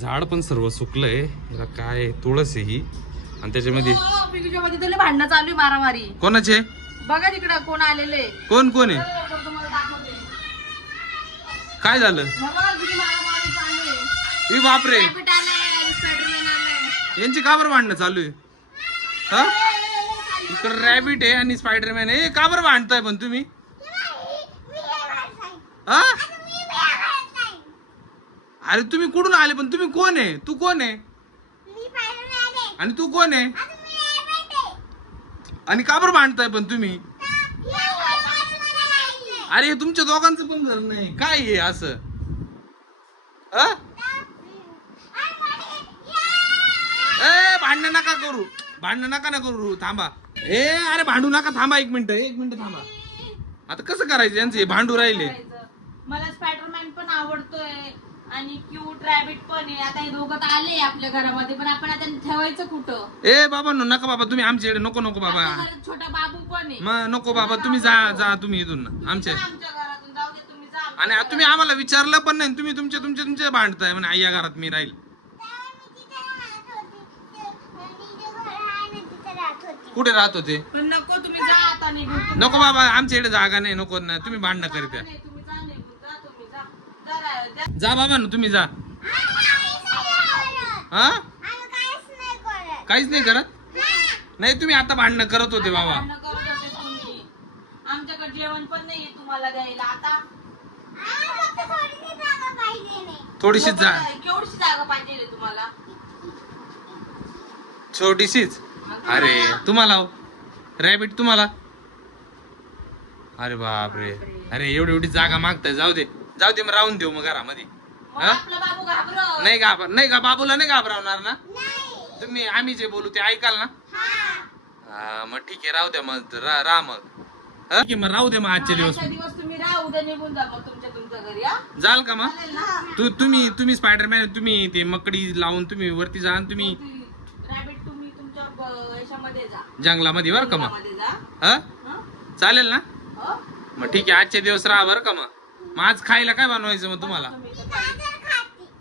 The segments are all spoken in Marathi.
झाड पण सर्व सुकलंय. याला काय तुळस आहे ही आणि त्याच्यामध्ये भांडणं चालू आहे, मारामारी. कोणाचे? बघा तिकडे कोण आलेले. कोण कोण आहे? काय झालं? बापरे, यांची का बरं भांडणं चालू आहे? हा, इकडे रॅबिट आहे आणि स्पायडरमॅन आहे. का बरं भांडताय पण तुम्ही? हा, अरे तुम्ही कुठून आले पण? तुम्ही कोण आहे? तू कोण आहे आणि तू कोण आहे? आणि का बरं भांडताय पण तुम्ही? अरे तुमच्या दोघांचं पण घर नाही काय आहे असं? भांडण नका करू, भांडण नका करू, थांबा. अरे भांडू नका, थांबा एक मिनिट थांबा. आता कसं करायचं यांचे भांडू राहिले? मला स्पायडरमॅन पण आवडतोय आणि क्यूट रॅबिट पण आहे. आता हे दोघं तर आले आपल्या घरामध्ये, पण आपण आता ठेवायचं कुठं? बाबा नका बाबा, तुम्ही आमच्या इकडे नको बाबा. छोटा बाबू पण आहे. मग नको बाबा, तुम्ही जा तुम्ही इथून आमच्या घरातून. जाऊ दे, तुम्ही जा. आणि तुम्ही आम्हाला विचारलं पण नाही. तुम्ही तुमचे भांडताय म्हणे आई या घरात मी राहील. कुठे राहत होते? नको, तुम्ही जा आता निघून. नको बाबा, आमच्या इकडे जागा नाही. नको ना, तुम्ही भांडणं करीत आहे. तुम्ही जा निघून, जा तुम्ही जा. जा बाबा ना, तुम्ही जा. हा, काहीच नाही करत. नाही तुम्ही आता भांडणं करत होते बाबा. आमच्याकडे जेवण पण नाहीये तुम्हाला द्यायला. आता थोडीशीच जा. केवढीशी जागा पाहिजे तुम्हाला? छोटीशीच. अरे तुम्हाला रॅबिट तुम्हाला, अरे बापरे, अरे एवढी जागा मागताय. जाऊ दे मग, राहून देऊ मग घरामध्ये. नाही का बाबूला नाही घाबरवणार ना तुम्ही? आम्ही जे बोलू ते ऐकाल ना? हा मग ठीक आहे, राहू द्या मग. राहा मग. मग राहू दे मग आजचे दिवस तुम्ही राहा. उद्या निघून जा मग तुमच्या घरी. जाल का मग? तुम्ही स्पायडरमॅन, तुम्ही ते मकडी लावून तुम्ही वरती जा. तुम्ही जंगलामध्ये बर का मग? चालेल ना? मग ठीक आहे, आजचे दिवस राहा बर का मग. आज खायला काय बनवायचं मग तुम्हाला?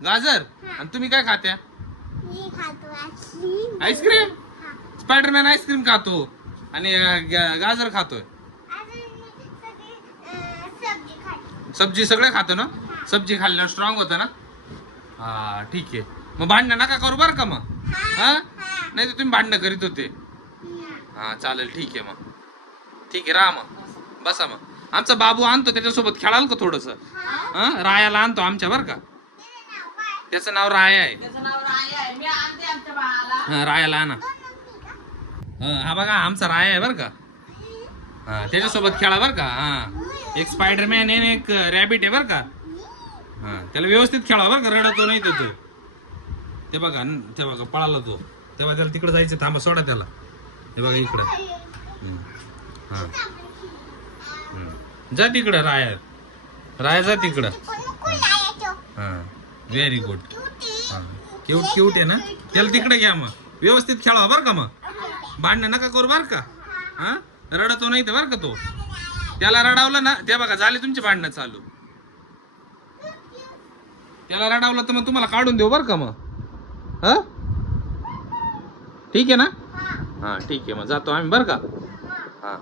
गाजर. आणि तुम्ही काय खात्या? आईस्क्रीम. स्पायडरमॅन आईस्क्रीम खातो आणि गाजर खातोय. सब्जी सगळे खातो ना? सब्जी खाल्ल्यावर स्ट्रॉंग होतं ना? हा ठीक आहे, मग भांडणं नका करू बर का मग. हा, नाही तर तुम्ही भांडणं करीत होते. हा चालेल, ठीक आहे मग. ठीक आहे, राहा मग, बसा मग. आमचा बाबू आणतो, त्याच्यासोबत खेळाल का थोडस? रायाला आणतो आमच्या बर का. त्याचं नाव राया आहे. हा, रायाला आणा. हा बघा, आमचा राया आहे बर का. हा, त्याच्यासोबत खेळा बर का. हा, एक स्पायडरमॅन आहे, एक रॅबिट आहे बर का. हा, त्याला व्यवस्थित खेळा बर का, रडतो नाही तो. ते बघा पळाला तो. तेव्हा त्याला तिकडे जायचं. थांबा, सोडा त्याला. हे बघा इकडं. हा, जा तिकडं. राया जा तिकडं. हा, व्हेरी गुड. हा, क्यूट आहे ना? त्याला तिकडे घ्या मग. व्यवस्थित खेळा बर का मग. भांडणं नका करू बर का. हा, रडतो नाही तर बर का तो. त्याला रडावलं ना, ते बघा झाले तुमचे भांडणं चालू. त्याला रडावलं तर मग तुम्हाला काढून देऊ बर का मग. हा, ठीक आहे ना? हा ठीक आहे, मग जातो आम्ही बर का. हा.